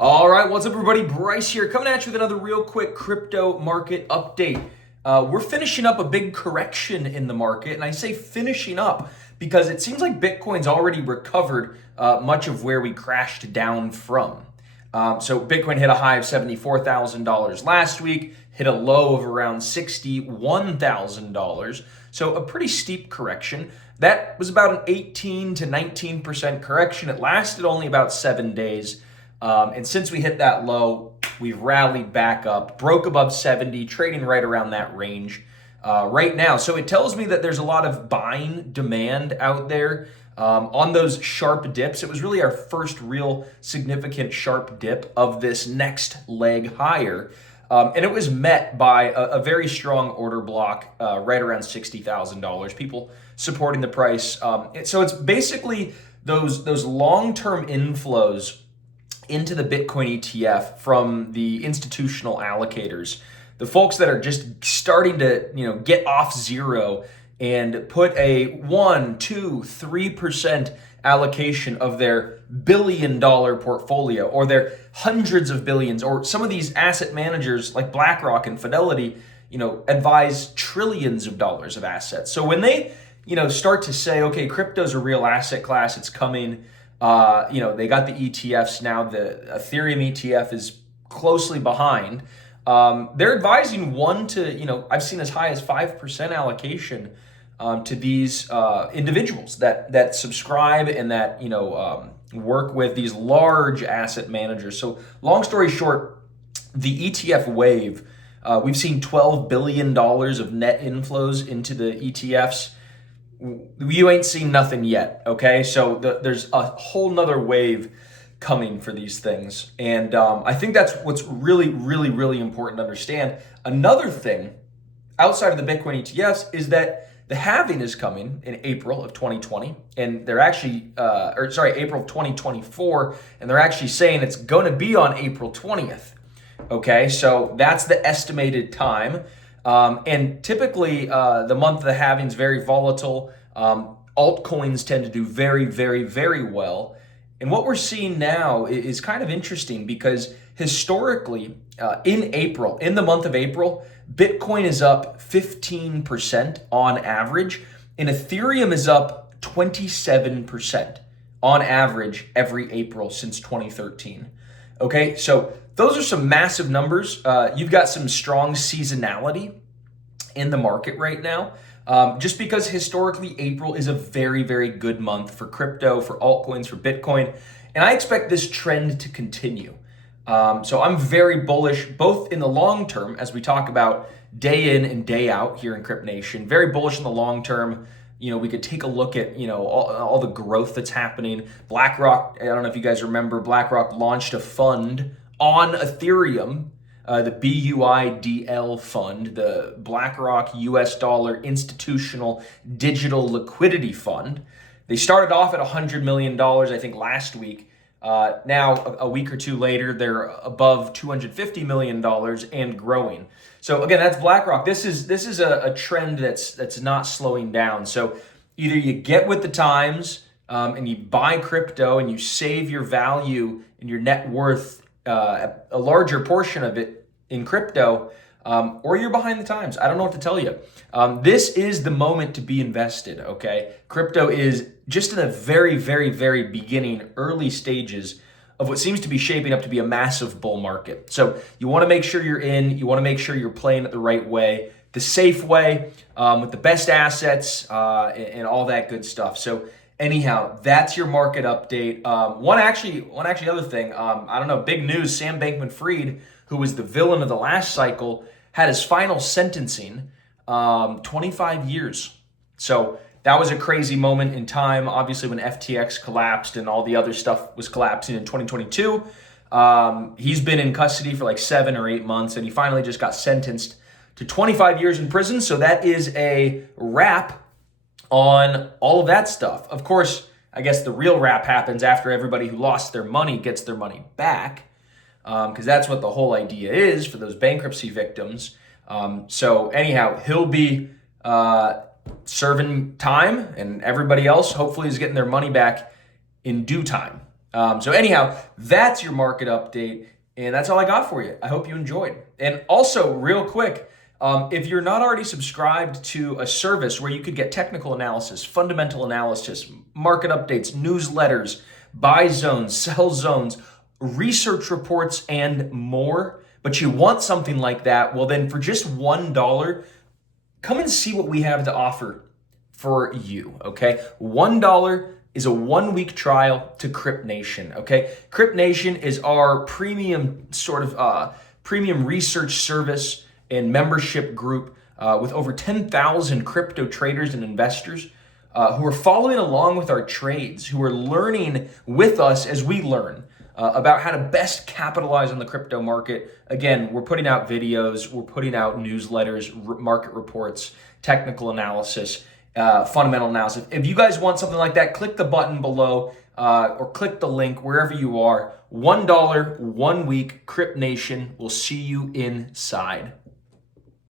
All right, what's up, everybody? Bryce here, coming at you with another real quick crypto market update. We're finishing up a big correction in the market, and I say finishing up because it seems like Bitcoin's already recovered much of where we crashed down from. So Bitcoin hit a high of $74,000 last week, hit a low of around $61,000. So a pretty steep correction. That was about an 18 to 19% correction. It lasted only about 7 days. And since we hit that low, we've rallied back up, broke above 70, trading right around that range right now. So it tells me that there's a lot of buying demand out there on those sharp dips. It was really our first real significant sharp dip of this next leg higher. And it was met by a very strong order block right around $60,000, people supporting the price. So it's basically those long-term inflows into the Bitcoin ETF from the institutional allocators, the folks that are just starting to get off zero and put a 1, 2, 3% allocation of their billion-dollar portfolio or their hundreds of billions, or some of these asset managers like BlackRock and Fidelity, advise trillions of dollars of assets. So when they, start to say, okay, crypto's a real asset class, it's coming. They got the ETFs now. The Ethereum ETF is closely behind. They're advising I've seen as high as 5% allocation to these individuals that subscribe and that work with these large asset managers. So long story short, the ETF wave, we've seen $12 billion of net inflows into the ETFs. You ain't seen nothing yet, okay? So there's a whole nother wave coming for these things. And I think that's what's really, really, really important to understand. Another thing outside of the Bitcoin ETFs is that the halving is coming in April of 2020, and they're actually, April of 2024, and they're actually saying it's going to be on April 20th, okay? So that's the estimated time. And typically, the month of the halving is very volatile. Altcoins tend to do very, very, very well. And what we're seeing now is kind of interesting because historically, in the month of April, Bitcoin is up 15% on average, and Ethereum is up 27% on average every April since 2013. Okay, so those are some massive numbers. You've got some strong seasonality in the market right now, just because historically April is a very, very good month for crypto, for altcoins, for Bitcoin, and I expect this trend to continue. So I'm very bullish, both in the long term, as we talk about day in and day out here in Cryp Nation, very bullish in the long term. We could take a look at, all the growth that's happening. BlackRock, I don't know if you guys remember, BlackRock launched a fund on Ethereum, the BUIDL fund, the BlackRock US Dollar Institutional Digital Liquidity Fund. They started off at $100 million, I think, last week. Now, a week or two later, they're above $250 million and growing. So again, that's BlackRock. This is a trend that's not slowing down. So either you get with the times and you buy crypto and you save your value and your net worth, a larger portion of it in crypto, or you're behind the times. I don't know what to tell you. This is the moment to be invested, okay? Crypto is just in the very, very, very beginning, early stages of what seems to be shaping up to be a massive bull market. So you want to make sure you're in. You want to make sure you're playing it the right way, the safe way, with the best assets, and all that good stuff. So anyhow, that's your market update. One other thing, I don't know, big news, Sam Bankman-Fried, who was the villain of the last cycle, had his final sentencing, 25 years. So that was a crazy moment in time, obviously, when FTX collapsed and all the other stuff was collapsing in 2022. He's been in custody for like 7 or 8 months, and he finally just got sentenced to 25 years in prison. So that is a wrap on all of that stuff. Of course, I guess the real wrap happens after everybody who lost their money gets their money back, because that's what the whole idea is for those bankruptcy victims. So anyhow, he'll be serving time, and everybody else hopefully is getting their money back in due time. So anyhow, that's your market update, and that's all I got for you. I hope you enjoyed. And also, real quick, if you're not already subscribed to a service where you could get technical analysis, fundamental analysis, market updates, newsletters, buy zones, sell zones, research reports, and more, but you want something like that, well then for just $1, come and see what we have to offer for you, okay? $1 is a 1-week trial to Cryp Nation, okay? Cryp Nation is our premium premium research service and membership group with over 10,000 crypto traders and investors who are following along with our trades, who are learning with us as we learn about how to best capitalize on the crypto market. Again, we're putting out videos, we're putting out newsletters, market reports, technical analysis, fundamental analysis. If you guys want something like that, click the button below or click the link wherever you are. $1, 1 week, Cryp Nation. We'll see you inside.